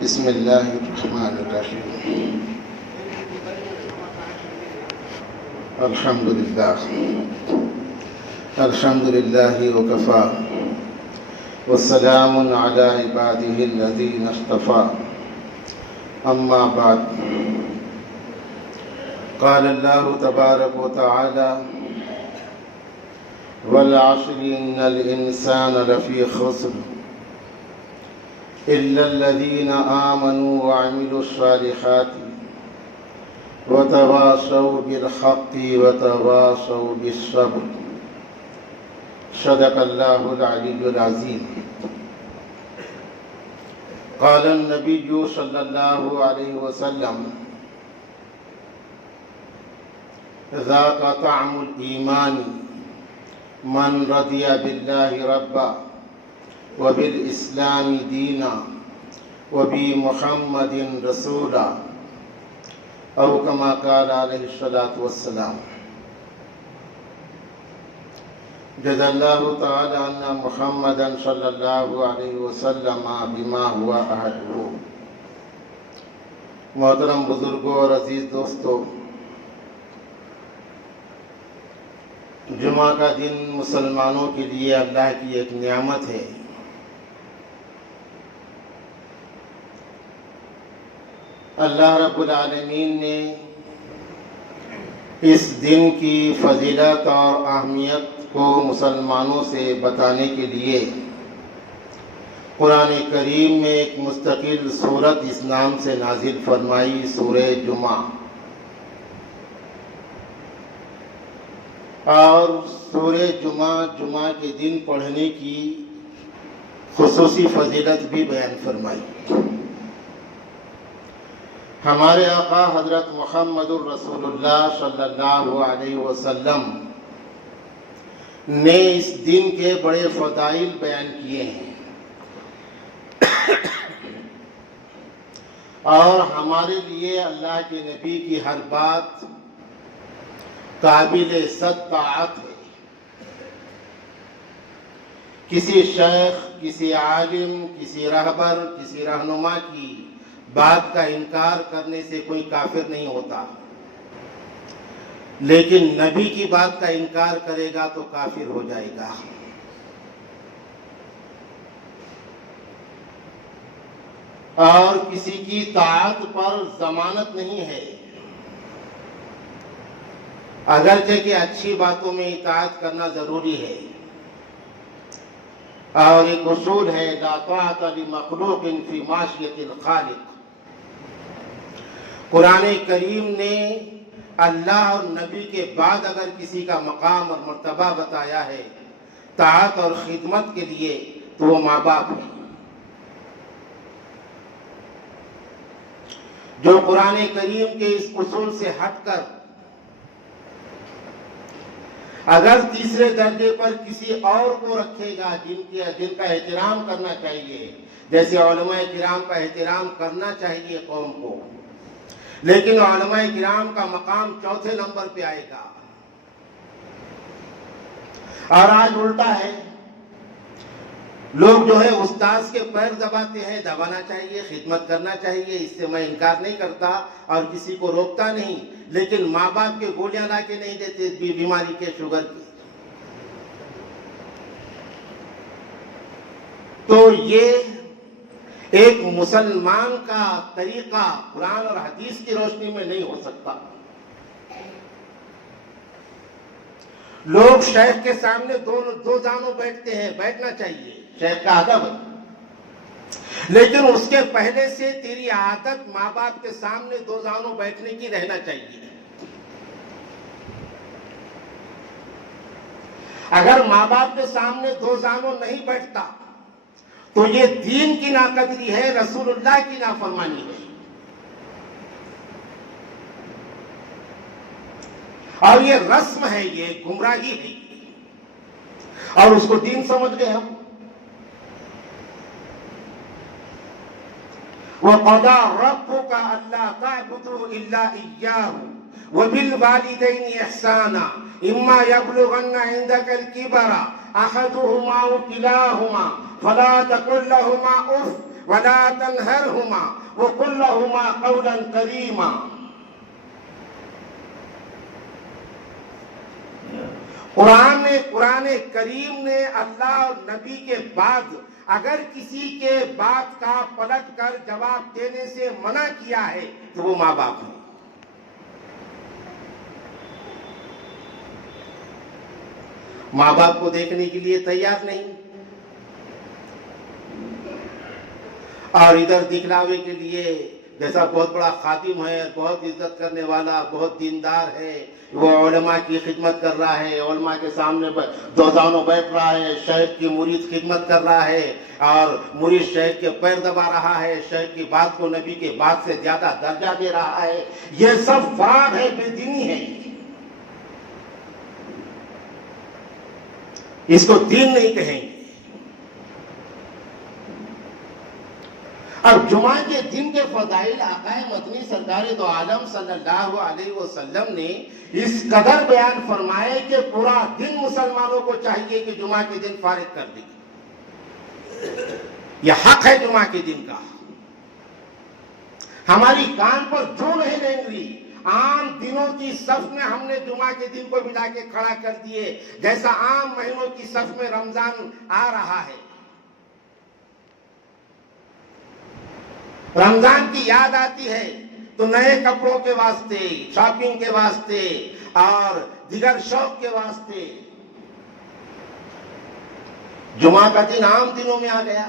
بسم اللہ الرحمن الرحیم الحمد للہ وکفا والسلام علی عبادہ الذین اصطفى اما بعد قال اللہ تبارک وتعالی والعصر ان الانسان لفی خسر إلا الذين آمنوا وعملوا الصالحات وتواصوا بالحق وتواصوا بالصبر صدق الله العلي العظيم. قال النبي صلى الله عليه وسلم ذاق طعم الإيمان من رضي بالله ربا وبالإسلام دينا وبمحمد رسولا أو كما قال عليه الصلاة والسلام. جزا الله تعالى عنا محمدا صلى الله عليه وسلم بما هو أهله. محترم بزرگوں اور عزیز دوستو، جمعہ کا دن مسلمانوں کے لیے اللہ کی ایک نعمت ہے. اللہ رب العالمین نے اس دن کی فضیلت اور اہمیت کو مسلمانوں سے بتانے کے لیے قرآن کریم میں ایک مستقل سورت اس نام سے نازل فرمائی، سورہ جمعہ. اور سورہ جمعہ کے دن پڑھنے کی خصوصی فضیلت بھی بیان فرمائی. ہمارے آقا حضرت محمد الرسول اللہ صلی اللہ علیہ وسلم نے اس دن کے بڑے فضائل بیان کیے ہیں اور ہمارے لیے اللہ کے نبی کی ہر بات قابل صد طاعت ہے. کسی شیخ، کسی عالم، کسی رہبر، کسی رہنما کی بات کا انکار کرنے سے کوئی کافر نہیں ہوتا، لیکن نبی کی بات کا انکار کرے گا تو کافر ہو جائے گا. اور کسی کی طاعت پر ضمانت نہیں ہے، اگرچہ کہ اچھی باتوں میں اطاعت کرنا ضروری ہے. اور ایک اصول ہے لا طاعت لمخلوق فی معصیۃ الخالق. قرآن کریم نے اللہ اور نبی کے بعد اگر کسی کا مقام اور مرتبہ بتایا ہے طاعت اور خدمت کے لیے تو وہ ماں باپ ہیں. جو قرآن کریم کے اس اصول سے ہٹ کر اگر تیسرے درجے پر کسی اور کو رکھے گا جن کا احترام کرنا چاہیے، جیسے علماء کرام کا احترام کرنا چاہیے قوم کو، لیکن علماء کرام کا مقام چوتھے نمبر پہ آئے گا. اور آج الٹا ہے، لوگ جو ہے استاذ کے پیر دباتے ہیں. دبانا چاہیے، خدمت کرنا چاہیے، اس سے میں انکار نہیں کرتا اور کسی کو روکتا نہیں، لیکن ماں باپ کے گولیاں لا کے نہیں دیتے بیماری کے، شوگر کی. تو یہ ایک مسلمان کا طریقہ قرآن اور حدیث کی روشنی میں نہیں ہو سکتا. لوگ شیخ کے سامنے دو جانوں بیٹھتے ہیں، بیٹھنا چاہیے، شیخ کا ادب ہے، لیکن اس کے پہلے سے تیری عادت ماں باپ کے سامنے دو جانوں بیٹھنے کی رہنا چاہیے. اگر ماں باپ کے سامنے دو جانوں نہیں بیٹھتا تو یہ دین کی ناقدری ہے، رسول اللہ کی نافرمانی ہے. اور یہ رسم ہے، یہ گمراہی ہے، اور اس کو دین سمجھ گئے ہم. وَقَضَى رَبُّكَ أَلَّا تَعْبُدُوا إِلَّا إِيَّاهُ وَبِالْوَالِدَيْنِ إِحْسَانًا إِمَّا يَبْلُغَنَّ عِندَكَ الْكِبَرَ أَحَدُهُمَا أَوْ كِلَاهُمَا فَلَا تَقُل لَّهُمَا أُفٍّ ولا تنهرهما وقل لهما قولا كريما. قرآن کریم نے اللہ اور نبی کے بعد اگر کسی کے بات کا پلٹ کر جواب دینے سے منع کیا ہے تو وہ ماں باپ ہیں. ماں باپ کو دیکھنے کے لیے تیار نہیں اور ادھر دکھلاوے کے لیے جیسا بہت بڑا خادم ہے, بہت عزت کرنے والا, بہت دیندار ہے, وہ علماء کی خدمت کر رہا ہے, علماء کے سامنے دوزانوں بیٹھ رہا ہے, شیخ کی مرید خدمت کر رہا ہے اور مرید شیخ کے پیر دبا رہا ہے, شیخ کی بات کو نبی کے بات سے زیادہ درجہ دے رہا ہے, یہ سب فراڈ ہے, بے دینی ہے. اس کو دین نہیں کہیں گے. اور جمعہ کے دن کے فضائل آقا مدنی سرکار دو عالم صلی اللہ علیہ وسلم نے اس قدر بیان فرمائے کہ پورا دن مسلمانوں کو چاہیے کہ جمعہ کے دن فارغ کر دیں. یہ حق ہے جمعہ کے دن کا. ہماری کان پر جو نہیں لیں گی. عام دنوں کی صف میں ہم نے جمعہ کے دن کو ملا کے کھڑا کر دیے, جیسا عام مہینوں کی صف میں رمضان آ رہا ہے. رمضان کی یاد آتی ہے تو نئے کپڑوں کے واسطے, شاپنگ کے واسطے اور دیگر شوق کے واسطے جمعہ کا دن عام دنوں میں آ گیا.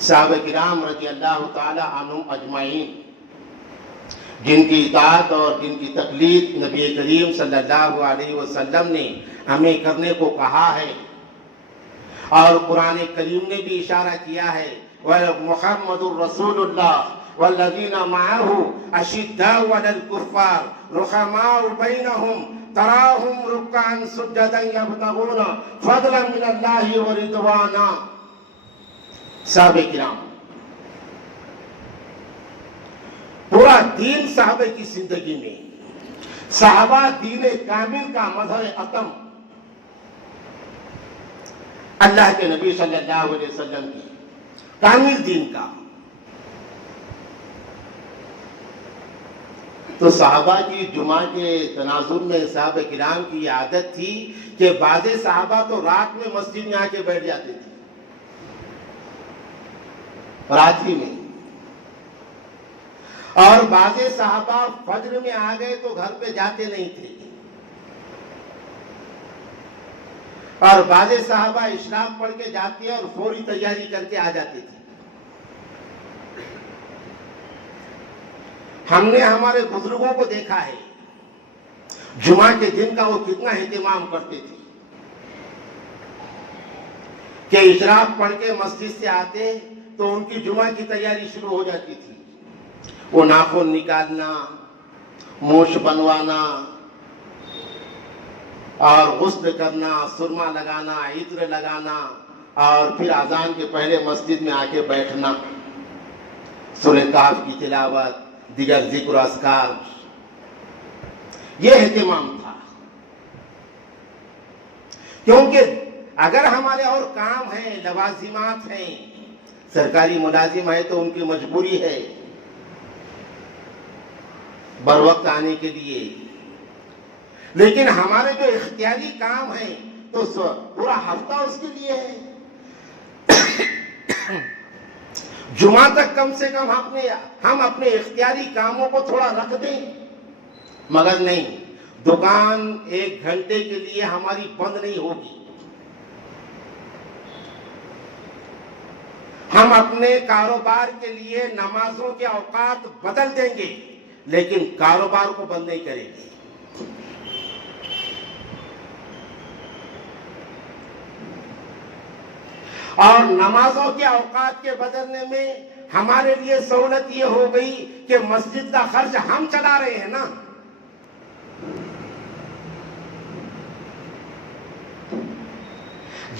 صحابہ کرام رضی اللہ تعالی عنہم اجمعین, جن کی اطاعت اور جن کی تقلید نبی کریم صلی اللہ علیہ وسلم نے ہمیں کرنے کو کہا ہے, اور قرآن کریم نے بھی اشارہ کیا ہے محمد الرسول اللہ والذین معہ اشداء علی الکفار رحماء بینہم تراہم رکعا سجدا یبتغون فضلا من اللہ ورضوانا. صحابہ کرام, پورا دین صحابہ کی زندگی میں, صحابہ دین کامل کا مظہر اتم, اللہ کے نبی صلی اللہ علیہ وسلم کی کامل دین کا. تو صحابہ کی جمعہ کے تناظر میں صحابہ کرام کی یہ عادت تھی کہ بعض صحابہ تو رات میں مسجد میں آ کے بیٹھ جاتے تھے, رات ہی میں, اور بعض صحابہ فجر میں آ گئے تو گھر پہ جاتے نہیں تھے, اور بعض صحابہ اشراق پڑھ کے جاتے اور فوری تیاری کر کے آ جاتے تھے. ہم نے ہمارے بزرگوں کو دیکھا ہے جمعہ کے دن کا وہ کتنا اہتمام کرتے تھے کہ اشراق پڑھ کے مسجد سے آتے تو ان کی جمعہ کی تیاری شروع ہو جاتی تھی. وہ ناخن نکالنا, مونچھ بنوانا اور غسل کرنا, سرما لگانا, عطر لگانا, اور پھر اذان کے پہلے مسجد میں آ کے بیٹھنا, سورہ کہف کی تلاوت, دیگر ذکر و اذکار, یہ اہتمام تھا. کیونکہ اگر ہمارے اور کام ہیں, لوازمات ہیں, سرکاری ملازم ہے تو ان کی مجبوری ہے بر وقت آنے کے لیے, لیکن ہمارے جو اختیاری کام ہیں تو پورا ہفتہ اس کے لیے ہے. جمعہ تک کم سے کم ہم اپنے اختیاری کاموں کو تھوڑا رکھ دیں, مگر نہیں, دکان 1 گھنٹے کے لیے ہماری بند نہیں ہوگی. ہم اپنے کاروبار کے لیے نمازوں کے اوقات بدل دیں گے, لیکن کاروبار کو بند نہیں کریں گے. اور نمازوں کے اوقات کے بدلنے میں ہمارے لیے سہولت یہ ہو گئی کہ مسجد کا خرچ ہم چلا رہے ہیں نا.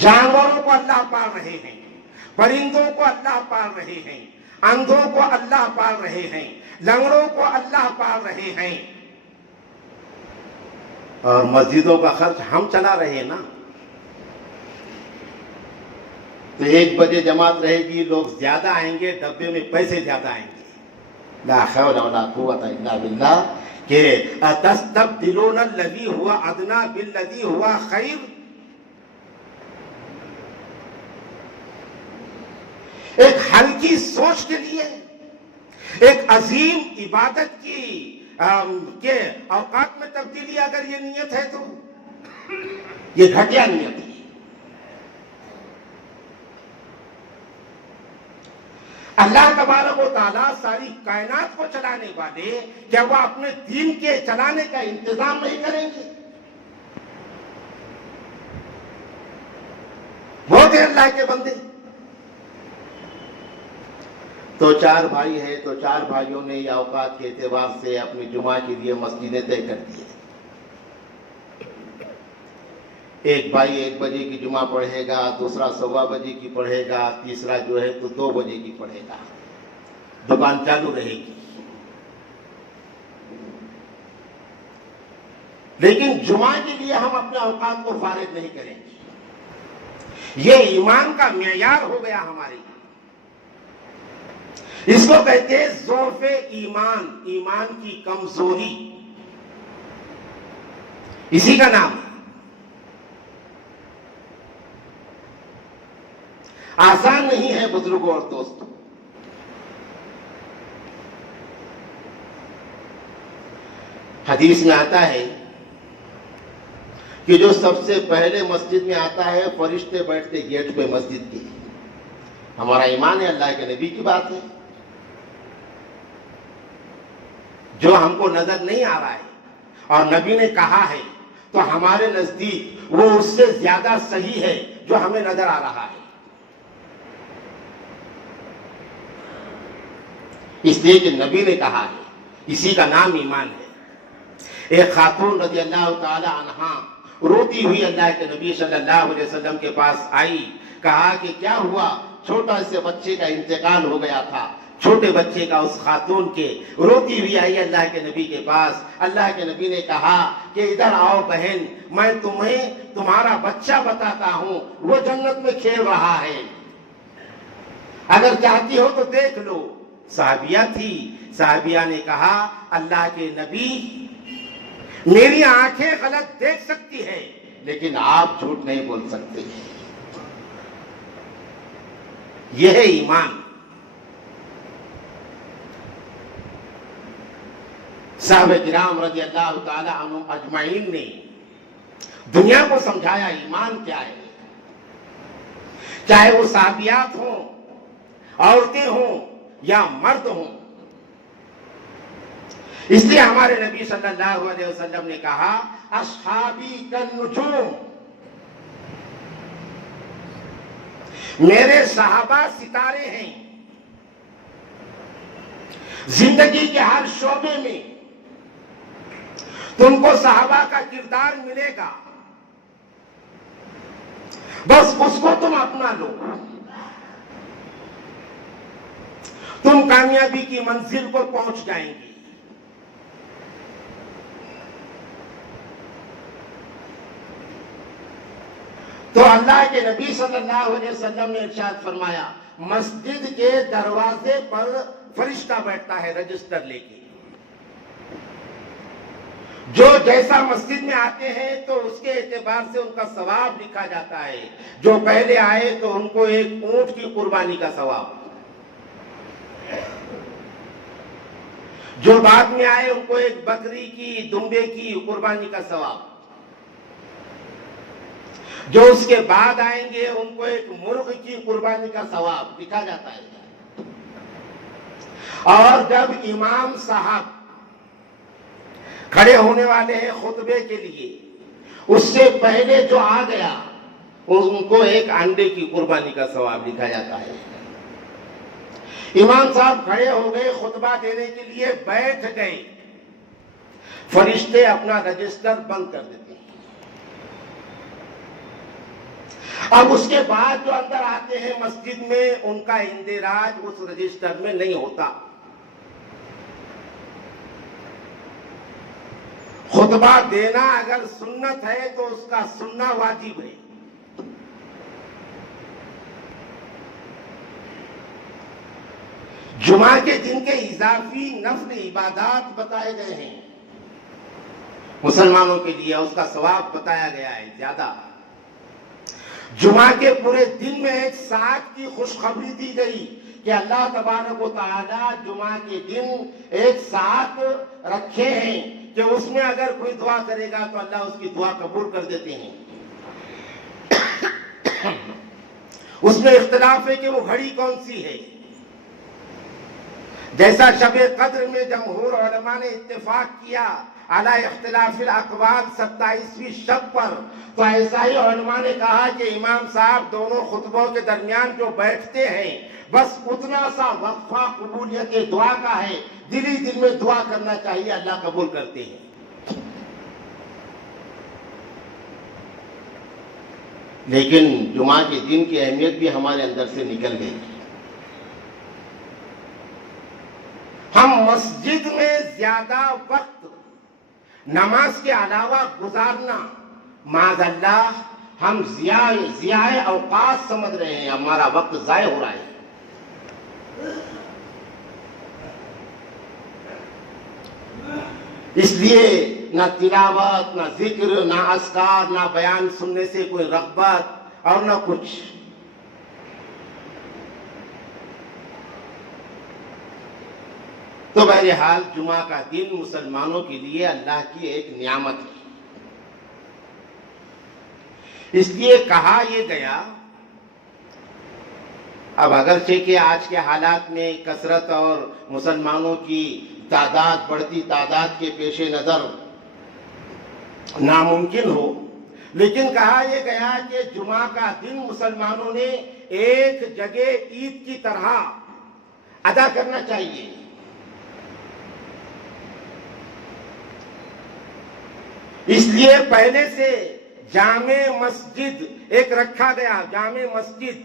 جانوروں کو اللہ پال رہے ہیں, پرندوں کو اللہ پال رہے ہیں, اندھوں کو اللہ پال رہے ہیں, لنگڑوں کو اللہ پال رہے ہیں, اور مسجدوں کا خرچ ہم چلا رہے ہیں نا. تو 1 بجے جماعت رہے گی، لوگ زیادہ آئیں گے، ڈبے میں پیسے زیادہ آئیں گے. لا حول ولا قوت الا باللہ. کہ اتستبدلون الذی ہوا ادنی بالذی ہوا خیر. ایک ہلکی سوچ کے لیے، ایک عظیم عبادت کی کے اوقات میں تبدیلی اگر یہ نیت ہے تو یہ گھٹیا نیت ہے. اللہ تبارک و تعالیٰ ساری کائنات کو چلانے والے، کیا وہ اپنے دین کے چلانے کا انتظام نہیں کریں گے؟ وہ تھے اللہ کے بندے. تو 4 بھائی ہیں، تو 4 بھائیوں نے یہ اوقات کے اعتبار سے اپنی جمعہ کے لیے مسجدیں طے کر دی. ایک بھائی 1 بجے کی جمعہ پڑھے گا، دوسرا 1:15 بجے کی پڑھے گا، تیسرا جو ہے تو 2 بجے کی پڑھے گا. دکان چالو رہے گی. لیکن جمعہ کے لیے ہم اپنے اوقات کو فارغ نہیں کریں گے. یہ ایمان کا معیار ہو گیا ہمارے. اس کو کہتے ہیں ضعف ایمان، ایمان کی کمزوری، اسی کا نام ہے. آسان نہیں ہے بزرگوں اور دوستوں. حدیث میں آتا ہے کہ جو سب سے پہلے مسجد میں آتا ہے، فرشتے بیٹھتے گیٹ پہ مسجد کے. ہمارا ایمان ہے، اللہ کے نبی کی بات ہے. جو ہم کو نظر نہیں آ رہا ہے اور نبی نے کہا ہے تو ہمارے نزدیک وہ اس سے زیادہ صحیح ہے جو ہمیں نظر آ رہا ہے. اس لیے کہ نبی نے کہا ہے، اسی کا نام ایمان ہے. ایک خاتون رضی اللہ تعالی عنہا روتی ہوئی اللہ کے نبی صلی اللہ علیہ وسلم کے پاس آئی. کہا کہ کیا ہوا؟ چھوٹا سے بچے کا انتقال ہو گیا تھا. چھوٹے بچے کا اس خاتون کے روتی ہوئی آئی اللہ کے نبی کے پاس. اللہ کے نبی نے کہا کہ ادھر آؤ بہن، میں تمہیں تمہارا بچہ بتاتا ہوں، وہ جنت میں کھیل رہا ہے، اگر چاہتی ہو تو دیکھ لو. صحابیہ تھی. صحابیہ نے کہا اللہ کے نبی، میری آنکھیں غلط دیکھ سکتی ہے لیکن آپ جھوٹ نہیں بول سکتے. یہ ہے ایمان. صحابہ کرام رضی اللہ تعالی عنہم اجمعین نے دنیا کو سمجھایا ایمان کیا ہے. چاہے وہ صحابیات ہوں، عورتیں ہوں یا مرد ہوں. اس لیے ہمارے نبی صلی اللہ علیہ وسلم نے کہا اصحابی کالنجوم، میرے صحابہ ستارے ہیں. زندگی کے ہر شعبے میں تم کو صحابہ کا کردار ملے گا، بس اس کو تم اپنا لو، تم کامیابی کی منزل کو پہنچ جائیں گے. تو اللہ کے نبی صلی اللہ علیہ وسلم نے ارشاد فرمایا، مسجد کے دروازے پر فرشتہ بیٹھتا ہے رجسٹر لے کے. جو جیسا مسجد میں آتے ہیں تو اس کے اعتبار سے ان کا ثواب لکھا جاتا ہے. جو پہلے آئے تو ان کو ایک اونٹ کی قربانی کا ثواب، جو بعد میں آئے ان کو ایک بکری کی، دمبے کی قربانی کا ثواب، جو اس کے بعد آئیں گے ان کو ایک مرغ کی قربانی کا ثواب لکھا جاتا ہے. اور جب امام صاحب کھڑے ہونے والے ہیں خطبے کے لیے، اس سے پہلے جو آ گیا ان کو ایک انڈے کی قربانی کا ثواب لکھا جاتا ہے. امام صاحب کھڑے ہو گئے، خطبہ دینے کے لیے بیٹھ گئے، فرشتے اپنا رجسٹر بند کر دیتے ہیں. اب اس کے بعد جو اندر آتے ہیں مسجد میں، ان کا اندراج اس رجسٹر میں نہیں ہوتا. خطبہ دینا اگر سنت ہے تو اس کا سننا واجب ہے. جمعہ کے دن کے اضافی نفل عبادات بتائے گئے ہیں مسلمانوں کے لیے، اس کا ثواب بتایا گیا ہے زیادہ۔ جمعہ کے پورے دن میں ایک ساعت کی خوشخبری دی گئی کہ اللہ تبارک و تعالیٰ جمعہ کے دن ایک ساعت رکھے ہیں کہ اس میں اگر کوئی دعا کرے گا تو اللہ اس کی دعا قبول کر دیتے ہیں۔ اس میں اختلاف ہے کہ وہ گھڑی کون سی ہے۔ جیسا شب قدر میں جمہور علماء نے اتفاق کیا علی اختلاف الاقوال 27ویں شب پر، تو ایسا ہی علماء نے کہا کہ امام صاحب دونوں خطبوں کے درمیان جو بیٹھتے ہیں بس اتنا سا وقفہ قبولیت دعا کا ہے، دلی دل میں دعا کرنا چاہیے، اللہ قبول کرتے ہیں۔ لیکن جمعہ کے دن کی اہمیت بھی ہمارے اندر سے نکل گئی۔ ہم مسجد میں زیادہ وقت نماز کے علاوہ گزارنا معاذ اللہ ہم ضیاء اوقات سمجھ رہے ہیں، ہمارا وقت ضائع ہو رہا ہے۔ اس لیے نہ تلاوت، نہ ذکر، نہ اذکار، نہ بیان سننے سے کوئی رغبت اور نہ کچھ۔ تو بہرحال جمعہ کا دن مسلمانوں کے لیے اللہ کی ایک نعمت ہے، اس لیے کہا یہ گیا۔ اب اگرچہ کہ آج کے حالات میں کثرت اور مسلمانوں کی تعداد، بڑھتی تعداد کے پیش نظر ناممکن ہو، لیکن کہا یہ گیا کہ جمعہ کا دن مسلمانوں نے ایک جگہ عید کی طرح ادا کرنا چاہیے۔ اس لیے پہلے سے جامع مسجد ایک رکھا گیا۔ جامع مسجد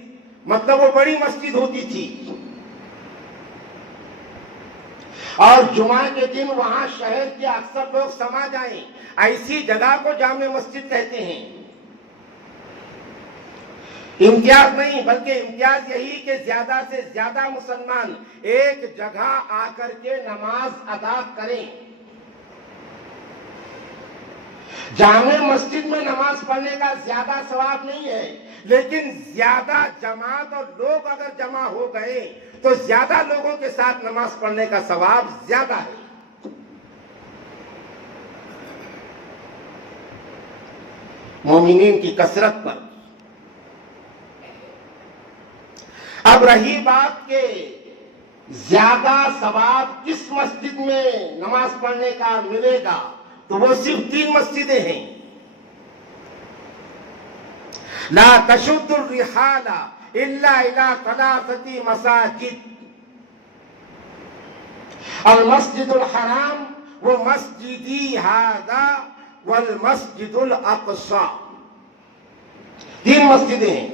مطلب وہ بڑی مسجد ہوتی تھی، اور جمعہ کے دن وہاں شہر کے اکثر لوگ سما جائیں، ایسی جگہ کو جامع مسجد کہتے ہیں۔ امتیاز نہیں، بلکہ امتیاز یہی کہ زیادہ سے زیادہ مسلمان ایک جگہ آ کر کے نماز ادا کریں۔ جامع مسجد میں نماز پڑھنے کا زیادہ ثواب نہیں ہے، لیکن زیادہ جماعت اور لوگ اگر جمع ہو گئے تو زیادہ لوگوں کے ساتھ نماز پڑھنے کا ثواب زیادہ ہے۔ مومنین کی کثرت پر۔ اب رہی بات کہ زیادہ ثواب کس مسجد میں نماز پڑھنے کا ملے گا، تو وہ صرف 3 مسجدیں ہیں۔ لا تشد الرحال الا الى 3 مساجد، المسجد الحرام ومسجدی ھذا والمسجد الاقصی۔ 3 مسجدیں ہیں۔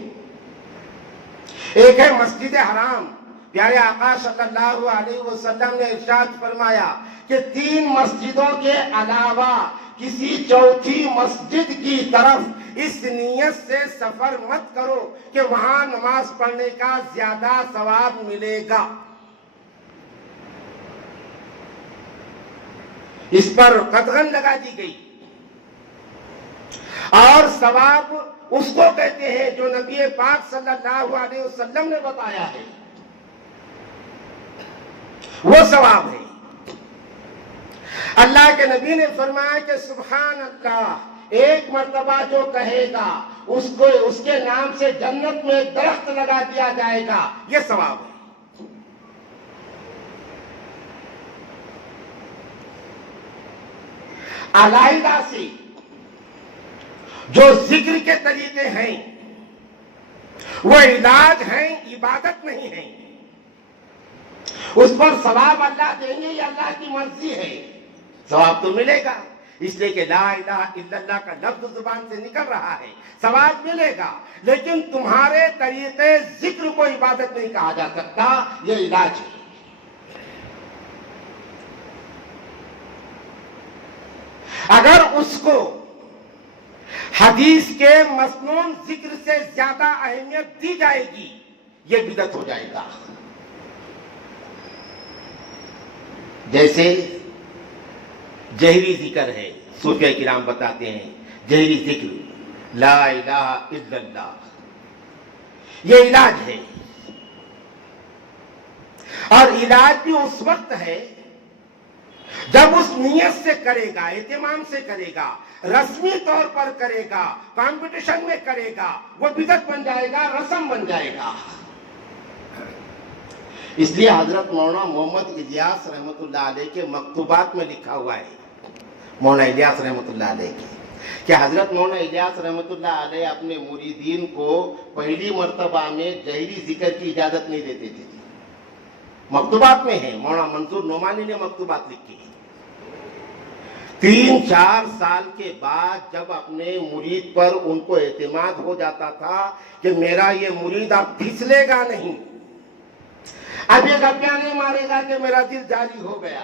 ایک ہے مسجد حرام، پیارے آقا صلی اللہ علیہ وسلم نے ارشاد فرمایا کہ 3 مسجدوں کے علاوہ کسی چوتھی مسجد کی طرف اس نیت سے سفر مت کرو کہ وہاں نماز پڑھنے کا زیادہ ثواب ملے گا۔ اس پر قدغن لگا دی گئی، اور ثواب اس کو کہتے ہیں جو نبی پاک صلی اللہ علیہ وسلم نے بتایا ہے، وہ ثواب ہے۔ اللہ کے نبی نے فرمایا کہ سبحان اللہ، ایک مرتبہ جو کہے گا اس کے نام سے جنت میں ایک درخت لگا دیا جائے گا، یہ ثواب ہے۔ علیحدہ سے جو ذکر کے طریقے ہیں وہ علاج ہیں، عبادت نہیں ہیں، اس پر ثواب اللہ دیں گے، یہ اللہ کی مرضی ہے، ثواب تو ملے گا، اس لیے کہ لا الہ الا اللہ کا لفظ زبان سے نکل رہا ہے، ثواب ملے گا، لیکن تمہارے طریقے ذکر کو عبادت نہیں کہا جا سکتا، یہ علاج ہے۔ اگر اس کو حدیث کے مسنون ذکر سے زیادہ اہمیت دی جائے گی، یہ بدعت ہو جائے گا۔ جیسے جہری ذکر ہے، صوفیہ کرام بتاتے ہیں جہری ذکر لا الہ الا اللہ، یہ علاج ہے، اور علاج بھی اس وقت ہے جب اس نیت سے کرے گا، اہتمام سے کرے گا، رسمی طور پر کرے گا، کمپٹیشن میں کرے گا، وہ بدعت بن جائے گا، رسم بن جائے گا۔ اس لیے حضرت مولانا محمد الیاس رحمۃ اللہ علیہ کے مکتوبات میں لکھا ہوا ہے، مولانا الیاس رحمۃ اللہ علیہ کی، کہ حضرت مولانا الیاس رحمۃ اللہ علیہ اپنے مریدین کو پہلی مرتبہ میں جہری ذکر کی اجازت نہیں دیتے تھے۔ مکتوبات میں ہے، مولانا منصور نعمانی نے مکتوبات لکھی۔ 3-4 سال کے بعد جب اپنے مرید پر ان کو اعتماد ہو جاتا تھا کہ میرا یہ مرید اب پھسلے گا نہیں، اب یہ گپیاں نہیں مارے گا کہ میرا دل جاری ہو گیا،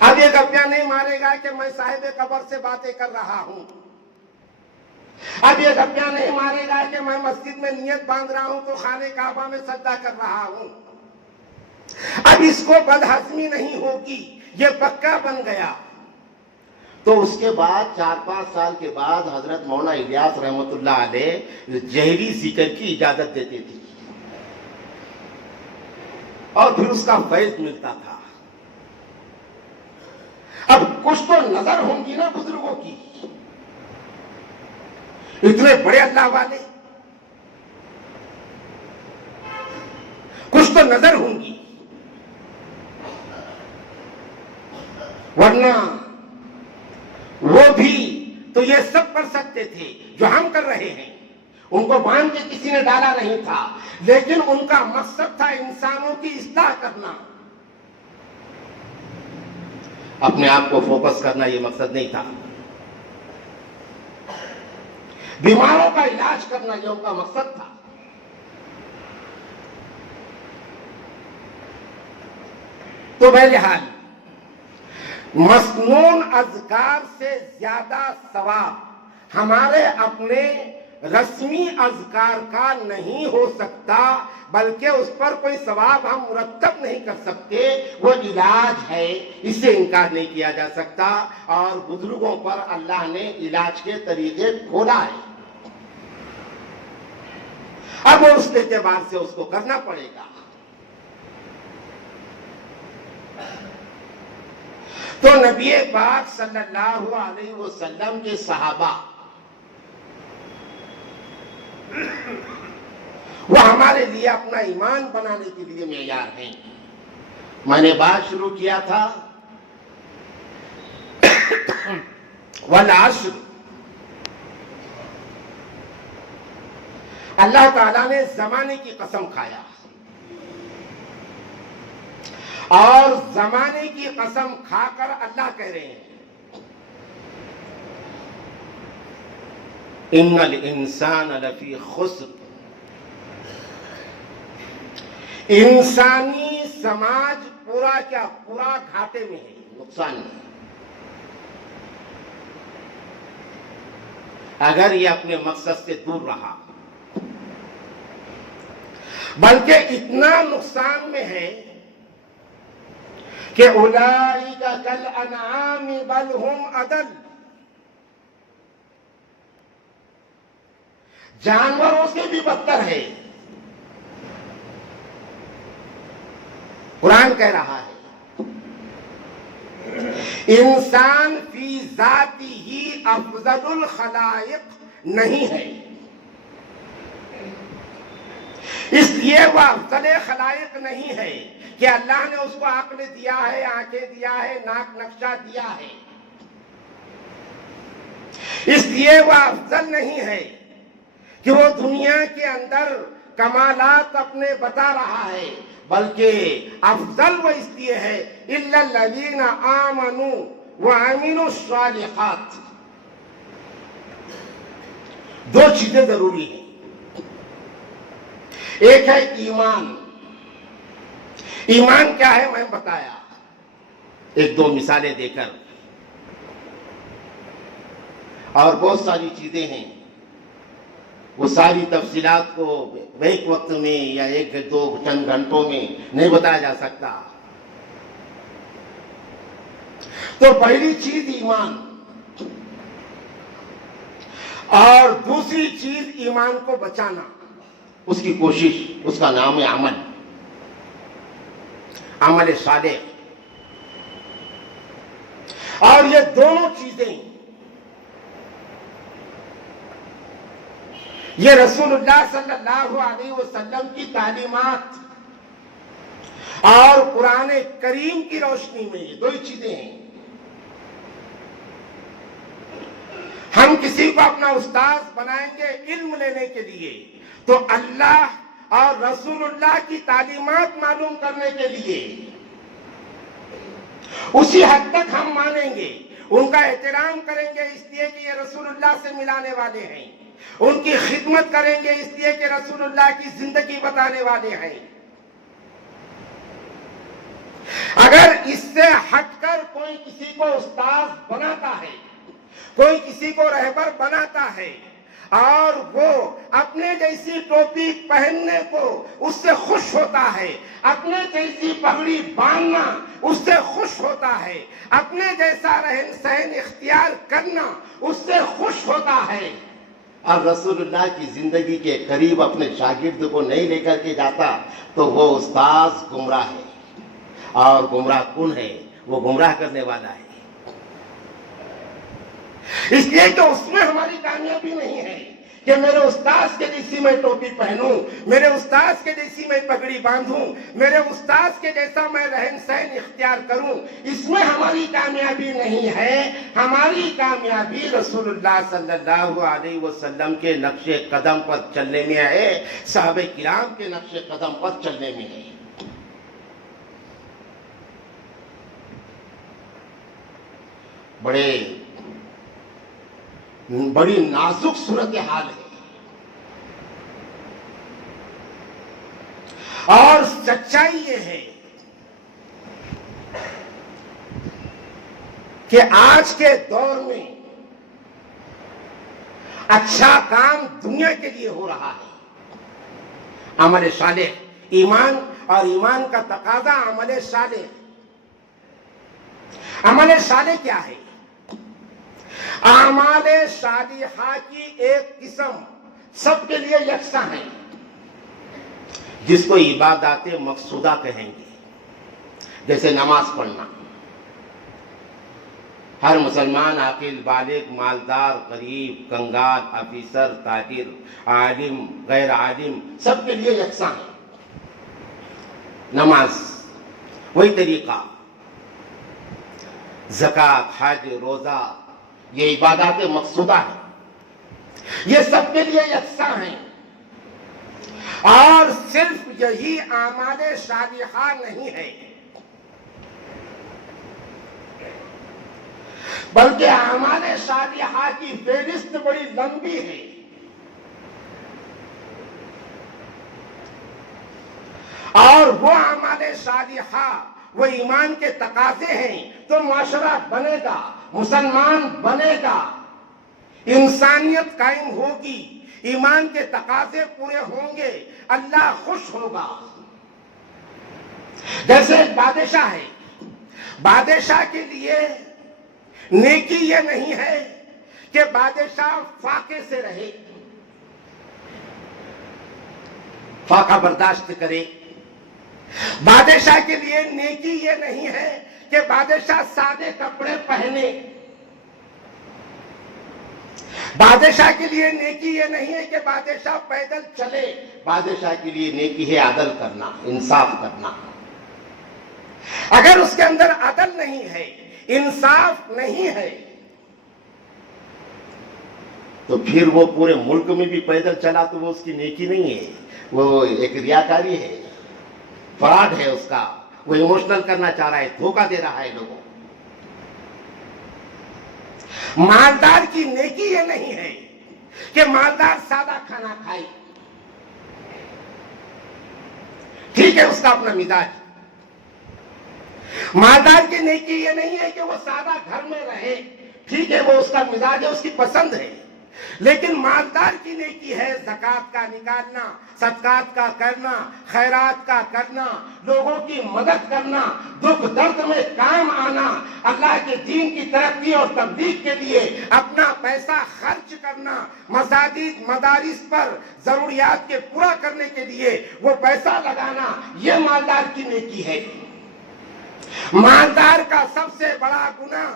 اب یہ گپیاں نہیں مارے گا کہ میں صاحب قبر سے باتیں کر رہا ہوں، اب یہ گپیاں نہیں مارے گا کہ میں مسجد میں نیت باندھ رہا ہوں تو خانہ کعبہ میں سجدہ کر رہا ہوں، اب اس کو بدہضمی نہیں ہوگی، یہ پکا بن گیا۔ تو اس کے بعد 4-5 سال کے بعد حضرت مولانا الیاس رحمۃ اللہ علیہ جہری ذکر کی اجازت دیتے تھے، اور پھر اس کا فیض ملتا تھا۔ اب کچھ تو نظر ہوں گی نا بزرگوں کی، اتنے بڑے اللہ والے، کچھ تو نظر ہوں گی، ورنہ وہ بھی تو یہ سب کر سکتے تھے جو ہم کر رہے ہیں، ان کو باندھ کے کسی نے ڈالا نہیں تھا، لیکن ان کا مقصد تھا انسانوں کی اصلاح کرنا، اپنے آپ کو فوکس کرنا یہ مقصد نہیں تھا، بیماروں کا علاج کرنا یہ ان کا مقصد تھا۔ تو بہرحال مسنون اذکار سے زیادہ ثواب ہمارے اپنے رسمی اذکار کا نہیں ہو سکتا، بلکہ اس پر کوئی ثواب ہم مرتب نہیں کر سکتے، وہ علاج ہے، اس سے انکار نہیں کیا جا سکتا، اور بزرگوں پر اللہ نے علاج کے طریقے کھولا ہے، اب اس اعتبار سے اس کو کرنا پڑے گا۔ تو نبی پاک صلی اللہ علیہ وسلم کے صحابہ وہ ہمارے لیے اپنا ایمان بنانے کے لیے معیار ہیں۔ میں نے بات شروع کیا تھا والعصر، اللہ تعالیٰ نے زمانے کی قسم کھایا، اور زمانے کی قسم کھا کر اللہ کہہ رہے ہیں ان الانسان لفی خسر، انسانی سماج پورا کیا پورا گھاٹے میں ہے، نقصان میں، اگر یہ اپنے مقصد سے دور رہا، بلکہ اتنا نقصان میں ہے کہ اولئک کالانعام بل ہم اضل، جانوروں سے بھی بدتر ہے۔ قرآن کہہ رہا ہے انسان فی ذاتہ افضل الخلائق نہیں ہے، اس لیے وہ افضل خلائق نہیں ہے کہ اللہ نے اس کو عقل دیا ہے، آنکھیں دیا ہے، ناک نقشہ دیا ہے، اس لیے وہ افضل نہیں ہے کہ وہ دنیا کے اندر کمالات اپنے بتا رہا ہے، بلکہ افضل وہ اس لیے ہے الا الذین آمنوا وعملوا الصالحات۔ دو چیزیں ضروری ہیں، ایک ہے ایمان۔ ایمان کیا ہے میں بتایا 1-2 مثالیں دے کر، اور بہت ساری چیزیں ہیں وہ ساری تفصیلات کو ایک وقت میں یا ایک دو چند گھنٹوں میں نہیں بتایا جا سکتا. تو پہلی چیز ایمان، اور دوسری چیز ایمان کو بچانا، اس کی کوشش، اس کا نام ہے عمل، عمل صالح. اور یہ دونوں چیزیں یہ رسول اللہ صلی اللہ علیہ وسلم کی تعلیمات اور قرآن کریم کی روشنی میں یہ دو ہی چیزیں ہیں. ہم کسی کو اپنا استاذ بنائیں گے علم لینے کے لیے تو اللہ اور رسول اللہ کی تعلیمات معلوم کرنے کے لیے. اسی حد تک ہم مانیں گے، ان کا احترام کریں گے اس لیے کہ یہ رسول اللہ سے ملانے والے ہیں، ان کی خدمت کریں گے اس لیے کہ رسول اللہ کی زندگی بتانے والے ہیں. اگر اس سے ہٹ کر کوئی کسی کو استاذ بناتا ہے، کوئی کسی کو رہبر بناتا ہے اور وہ اپنے جیسی ٹوپی پہننے کو اس سے خوش ہوتا ہے، اپنے جیسی پگڑی باندھنا اس سے خوش ہوتا ہے، اپنے جیسا رہن سہن اختیار کرنا اس سے خوش ہوتا ہے، اور رسول اللہ کی زندگی کے قریب اپنے شاگرد کو نہیں لے کر کے جاتا تو وہ استاذ گمراہ ہے، اور گمراہ کن ہے، وہ گمراہ کرنے والا ہے. اس لیے کہ اس میں ہماری کامیابی نہیں ہے کہ میرے استاذ کے جیسی میں ٹوپی پہنوں، میرے استاذ کے جیسی میں پگڑی باندھوں، میرے استاذ کے جیسا میں رہن سہن اختیار کروں. اس میں ہماری کامیابی نہیں ہے. ہماری کامیابی رسول اللہ صلی اللہ علیہ وسلم کے نقش قدم پر چلنے میں ہے، صحابہ کرام کے نقش قدم پر چلنے میں ہے. بڑی نازک صورتحال ہے، اور سچائی یہ ہے کہ آج کے دور میں اچھا کام دنیا کے لیے ہو رہا ہے. عمل صالح، ایمان اور ایمان کا تقاضا عمل صالح. عمل صالح کیا ہے؟ اعمال صالحہ کی ایک قسم سب کے لیے یکساں ہے، جس کو عبادات مقصودہ کہیں گے. جیسے نماز پڑھنا، ہر مسلمان عاقل، بالغ، مالدار، غریب، کنگال، آفیسر، تاجر، عالم، غیر عالم، سب کے لیے یکساں ہے نماز. وہی طریقہ زکوٰۃ، حج، روزہ، یہ عبادات مقصودہ ہیں، یہ سب کے لیے یکساں ہیں. اور صرف یہی اعمال صالحہ نہیں ہے، بلکہ اعمال صالحہ کی فہرست بڑی لمبی ہے. اور وہ اعمال صالحہ وہ ایمان کے تقاضے ہیں. تو معاشرہ بنے گا، مسلمان بنے گا، انسانیت قائم ہوگی، ایمان کے تقاضے پورے ہوں گے، اللہ خوش ہوگا. جیسے ایک بادشاہ ہے، بادشاہ کے لیے نیکی یہ نہیں ہے کہ بادشاہ فاقے سے رہے، فاقہ برداشت کرے. بادشاہ کے لیے نیکی یہ نہیں ہے کہ بادشاہ سادے کپڑے پہنے. بادشاہ کے لیے نیکی یہ نہیں ہے کہ بادشاہ پیدل چلے. بادشاہ کے لیے نیکی ہے عدل کرنا، انصاف کرنا. اگر اس کے اندر عدل نہیں ہے، انصاف نہیں ہے، تو پھر وہ پورے ملک میں بھی پیدل چلا تو وہ اس کی نیکی نہیں ہے، وہ ایک ریاکاری ہے، فراڈ ہے اس کا. وہ ایموشنل کرنا چاہ رہا ہے، دھوکہ دے رہا ہے لوگوں. مالدار کی نیکی یہ نہیں ہے کہ مالدار سادہ کھانا کھائے. ٹھیک ہے اس کا اپنا مزاج. مالدار کی نیکی یہ نہیں ہے کہ وہ سادہ گھر میں رہے. ٹھیک ہے وہ اس کا مزاج ہے، اس کی پسند ہے. لیکن مالدار کی نیکی ہے زکوٰۃ کا نکالنا، صدقات کا کرنا، خیرات کا کرنا، لوگوں کی مدد کرنا، دکھ درد میں کام آنا، اللہ کے دین کی ترقی اور تبلیغ کے لیے اپنا پیسہ خرچ کرنا، مساجد مدارس پر ضروریات کے پورا کرنے کے لیے وہ پیسہ لگانا، یہ مالدار کی نیکی ہے۔ مالدار کا سب سے بڑا گناہ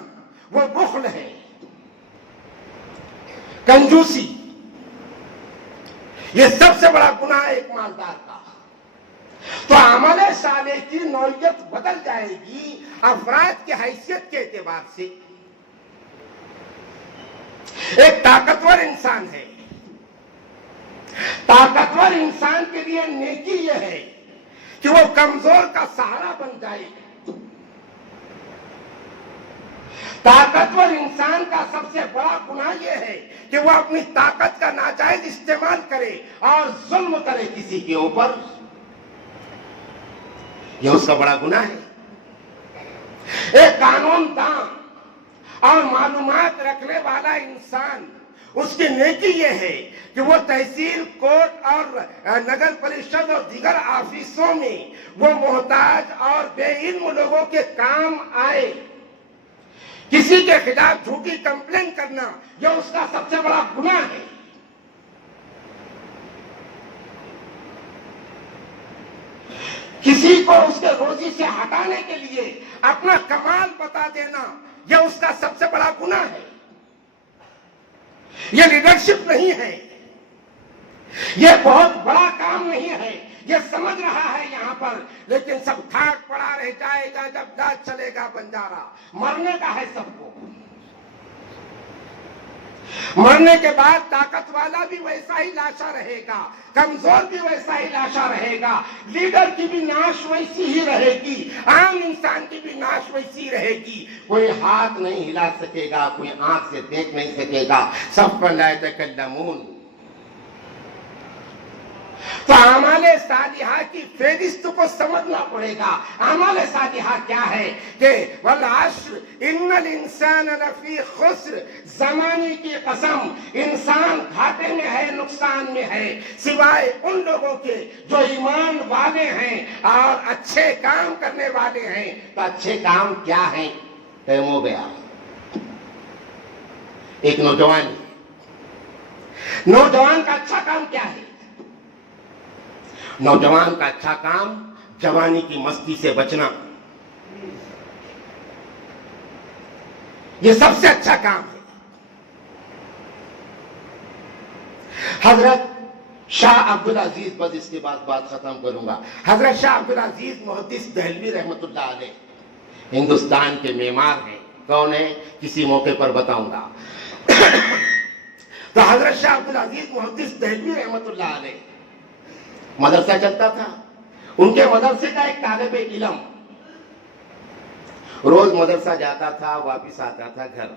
وہ بخل ہے، کنجوسی، یہ سب سے بڑا گناہ ہے ایک مالدار کا۔ تو عمل صالح کی نوعیت بدل جائے گی افراد کی حیثیت کے اعتبار سے۔ ایک طاقتور انسان ہے، طاقتور انسان کے لیے نیکی یہ ہے کہ وہ کمزور کا سہارا بن جائے۔ طاقتور انسان کا سب سے بڑا گناہ یہ ہے کہ وہ اپنی طاقت کا ناجائز استعمال کرے اور ظلم کرے کسی کے اوپر، یہ اس کا بڑا گناہ ہے۔ ایک قانون داں اور معلومات رکھنے والا انسان، اس کی نیکی یہ ہے کہ وہ تحصیل کورٹ اور نگر پریشد اور دیگر آفیسوں میں وہ محتاج اور بے علم لوگوں کے کام آئے۔ کسی کے خلاف جھوٹی کمپلین کرنا یہ اس کا سب سے بڑا گناہ ہے۔ کسی کو اس کے روزی سے ہٹانے کے لیے اپنا کمال بتا دینا یہ اس کا سب سے بڑا گناہ ہے۔ یہ لیڈرشپ نہیں ہے، یہ بہت بڑا کام نہیں ہے، یہ سمجھ رہا ہے یہاں پر، لیکن سب تھاک پڑا رہ جائے گا جب داغ چلے گا بنجارا۔ مرنے کا ہے سب کو، مرنے کے بعد طاقت والا بھی ویسا ہی لاشا رہے گا، کمزور بھی ویسا ہی لاشا رہے گا، لیڈر کی بھی ناش ویسی ہی رہے گی، عام انسان کی بھی ناش ویسی رہے گی۔ کوئی ہاتھ نہیں ہلا سکے گا، کوئی آنکھ سے دیکھ نہیں سکے گا، سب پر لا یتکلمون۔ تو اعمال صالحہ کی فہرست کو سمجھنا پڑے گا۔ اعمال صالحہ کیا ہے کہ والعشر ان الانسان لفی خسر، زمانے کی قسم انسان گھاٹے میں ہے، نقصان میں ہے، سوائے ان لوگوں کے جو ایمان والے ہیں اور اچھے کام کرنے والے ہیں۔ تو اچھے کام کیا ہیں؟ ٹائم ہو گیا۔ ایک نوجوان کا اچھا کام کیا ہے؟ نوجوان کا اچھا کام جوانی کی مستی سے بچنا، یہ سب سے اچھا کام ہے۔ حضرت شاہ عبدالعزیز، بس اس کے بعد بات ختم کروں گا۔ حضرت شاہ عبدالعزیز محدث دہلوی رحمت اللہ علیہ ہندوستان کے معمار ہیں۔ کون ہے؟ کسی موقع پر بتاؤں گا۔ تو حضرت شاہ عبدالعزیز محدث دہلوی رحمت اللہ علیہ مدرسہ چلتا تھا، ان کے مدرسے کا ایک طالب علم روز مدرسہ جاتا تھا، واپس آتا تھا گھر۔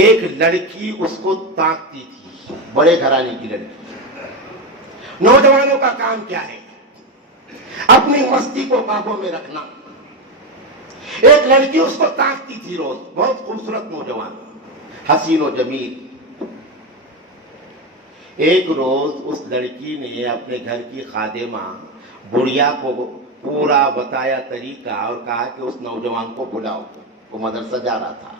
ایک لڑکی اس کو تاکتی تھی، بڑے گھرانے کی لڑکی۔ نوجوانوں کا کام کیا ہے؟ اپنی مستی کو قابو میں رکھنا۔ ایک لڑکی اس کو تاکتی تھی روز، بہت خوبصورت نوجوان، حسین و جمیل۔ ایک روز اس لڑکی نے اپنے گھر کی خادمہ بڑھیا کو پورا بتایا طریقہ اور کہا کہ اس نوجوان کو بلاؤ، وہ مدرسہ جا رہا تھا۔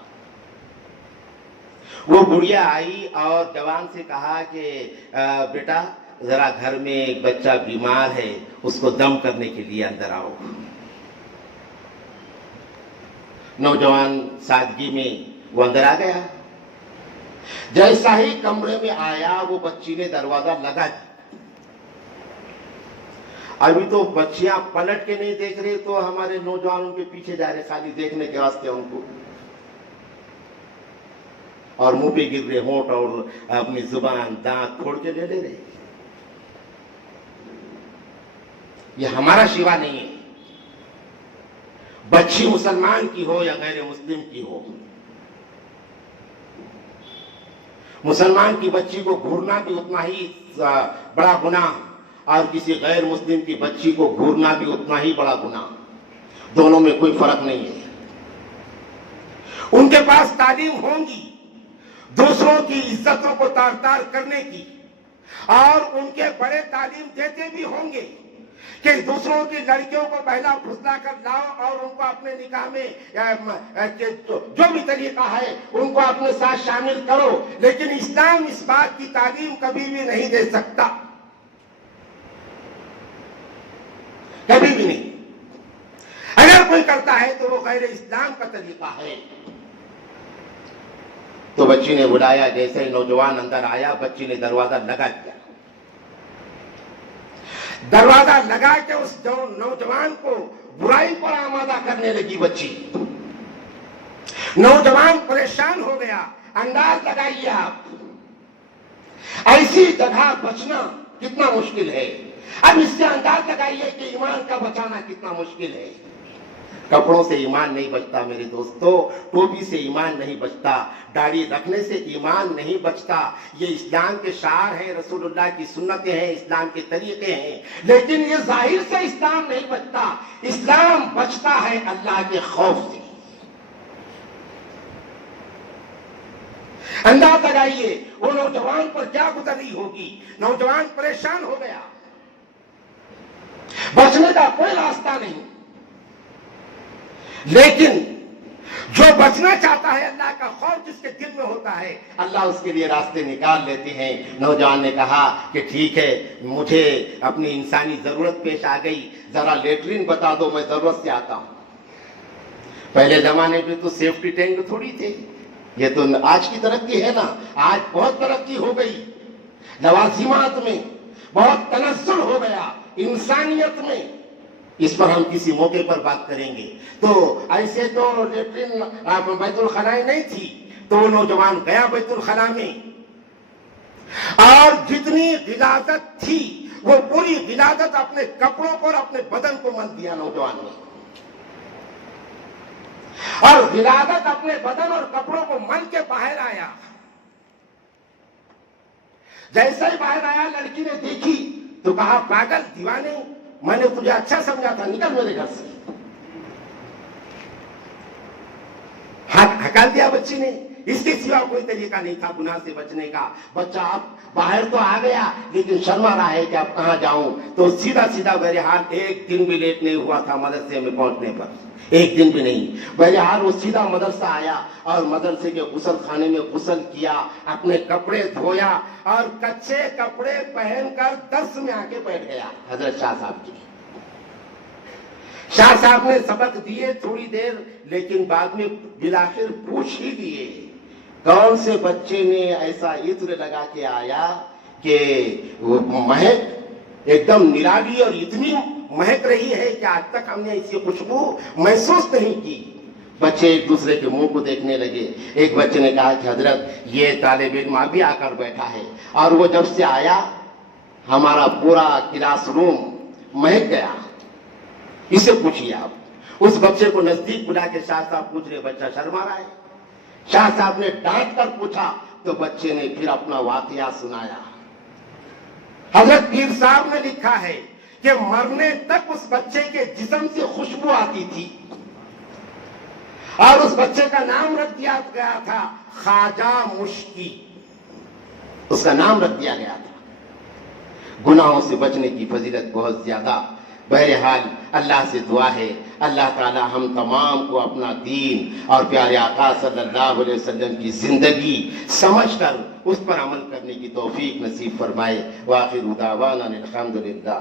وہ بڑھیا آئی اور جوان سے کہا کہ بیٹا ذرا گھر میں ایک بچہ بیمار ہے، اس کو دم کرنے کے لیے اندر آؤ۔ نوجوان سادگی میں وہ اندر آ گیا۔ جیسا ہی کمرے میں آیا وہ بچی نے دروازہ لگا دیا۔ ابھی تو بچیاں پلٹ کے نہیں دیکھ رہے تو ہمارے نوجوانوں کے پیچھے جا رہے خالی دیکھنے کے واسطے ان کو، اور منہ پہ گر رہے ہونٹ اور اپنی زبان دانت پھوڑ کے لے لے رہے۔ یہ ہمارا شیوا نہیں ہے، بچی مسلمان کی ہو یا غیر مسلم کی ہو۔ مسلمان کی بچی کو گھورنا بھی اتنا ہی بڑا گناہ، اور کسی غیر مسلم کی بچی کو گھورنا بھی اتنا ہی بڑا گناہ، دونوں میں کوئی فرق نہیں ہے۔ ان کے پاس تعلیم ہوں گی، دوسروں کی عزتوں کو تار تار کرنے کی، اور ان کے بڑے تعلیم دیتے بھی ہوں گے کہ دوسروں کی لڑکیوں کو پہلا پھسلا کر لاؤ اور ان کو اپنے نکاح میں جو بھی طریقہ ہے ان کو اپنے ساتھ شامل کرو، لیکن اسلام اس بات کی تعلیم کبھی بھی نہیں دے سکتا، کبھی بھی نہیں۔ اگر کوئی کرتا ہے تو وہ غیر اسلام کا طریقہ ہے۔ تو بچی نے بلایا، جیسے ہی نوجوان اندر آیا بچی نے دروازہ لگا دیا، دروازہ لگا کے اس نوجوان کو برائی پر آمادہ کرنے لگی بچی۔ نوجوان پریشان ہو گیا۔ انداز لگائیے آپ، ایسی جگہ بچنا کتنا مشکل ہے۔ اب اس سے انداز لگائیے کہ ایمان کا بچانا کتنا مشکل ہے۔ کپڑوں سے ایمان نہیں بچتا میرے دوستو، ٹوپی سے ایمان نہیں بچتا، داڑھی رکھنے سے ایمان نہیں بچتا۔ یہ اسلام کے شعار ہیں، رسول اللہ کی سنتیں ہیں، اسلام کے طریقے ہیں، لیکن یہ ظاہر سے اسلام نہیں بچتا۔ اسلام بچتا ہے اللہ کے خوف سے۔ انداز لگائیے وہ نوجوان پر کیا گزر رہی ہوگی۔ نوجوان پریشان ہو گیا، بچنے کا کوئی راستہ نہیں، لیکن جو بچنا چاہتا ہے اللہ کا خوف جس کے دل میں ہوتا ہے، اللہ اس کے لیے راستے نکال لیتے ہیں۔ نوجوان نے کہا کہ ٹھیک ہے، مجھے اپنی انسانی ضرورت پیش آ گئی، ذرا لیٹرین بتا دو، میں ضرورت سے آتا ہوں۔ پہلے زمانے میں تو سیفٹی ٹینک تھوڑی تھے، یہ تو آج کی ترقی ہے نا، آج بہت ترقی ہو گئی، لوازمات میں بہت تنزل ہو گیا، انسانیت میں۔ اس پر ہم کسی موقع پر بات کریں گے۔ تو ایسے تو لیٹرین بیت الخلاء نہیں تھی، تو وہ نوجوان گیا بیت الخلاء میں، اور جتنی غلاظت تھی وہ پوری غلاظت اپنے کپڑوں کو اور اپنے بدن کو مل دیا نوجوان نے، اور غلاظت اپنے بدن اور کپڑوں کو مل کے باہر آیا۔ جیسے ہی باہر آیا لڑکی نے دیکھی تو کہا پاگل دیوانے، میں نے تجھے اچھا سمجھا تھا، نکل میرے گھر سے۔ ہکال دیا بچی نے، اس کے سوا کوئی طریقہ نہیں تھا گناہ سے بچنے کا۔ بچہ اب باہر تو آ گیا لیکن شرما رہا ہے کہ اب کہاں جاؤں، تو سیدھا سیدھا بہرحال ایک دن بھی لیٹ نہیں ہوا تھا مدرسے میں پہنچنے پر، ایک دن بھی نہیں۔ بہرحال وہ سیدھا مدرسہ آیا اور مدرسے کے غسل خانے میں غسل کیا، اپنے کپڑے دھویا اور کچے کپڑے پہن کر درس میں آ کے بیٹھ گیا حضرت شاہ صاحب کی۔ شاہ صاحب نے سبق دیے تھوڑی دیر، لیکن بعد میں بالآخر پوچھ ہی لیے کون سے بچے نے ایسا عطر لگا کے آیا کہ وہ مہک ایک دم نرالی اور اتنی مہک رہی ہے کہ آج تک ہم نے ایسی خوشبو محسوس نہیں کی۔ بچے ایک دوسرے کے منہ کو دیکھنے لگے۔ ایک بچے نے کہا کہ حضرت یہ طالب علم ابھی آ کر بیٹھا ہے، اور وہ جب سے آیا ہمارا پورا کلاس روم مہک گیا، اسے پوچھیے آپ۔ اس بچے کو نزدیک بلا کے شاہ صاحب پوچھ رہے، بچہ شرما رہا ہے۔ شاہ صاحب نے ڈانٹ کر پوچھا تو بچے نے پھر اپنا واقعہ سنایا۔ حضرت پیر صاحب نے لکھا ہے کہ مرنے تک اس بچے کے جسم سے خوشبو آتی تھی، اور اس بچے کا نام رکھ دیا گیا تھا خواجہ مشکی، اس کا نام رکھ دیا گیا تھا۔ گناہوں سے بچنے کی فضیلت بہت زیادہ۔ بہرحال اللہ سے دعا ہے اللہ تعالی ہم تمام کو اپنا دین اور پیارے آقا صلی اللہ علیہ وسلم کی زندگی سمجھ کر اس پر عمل کرنے کی توفیق نصیب فرمائے۔ وآخر دعوانا الحمدللہ۔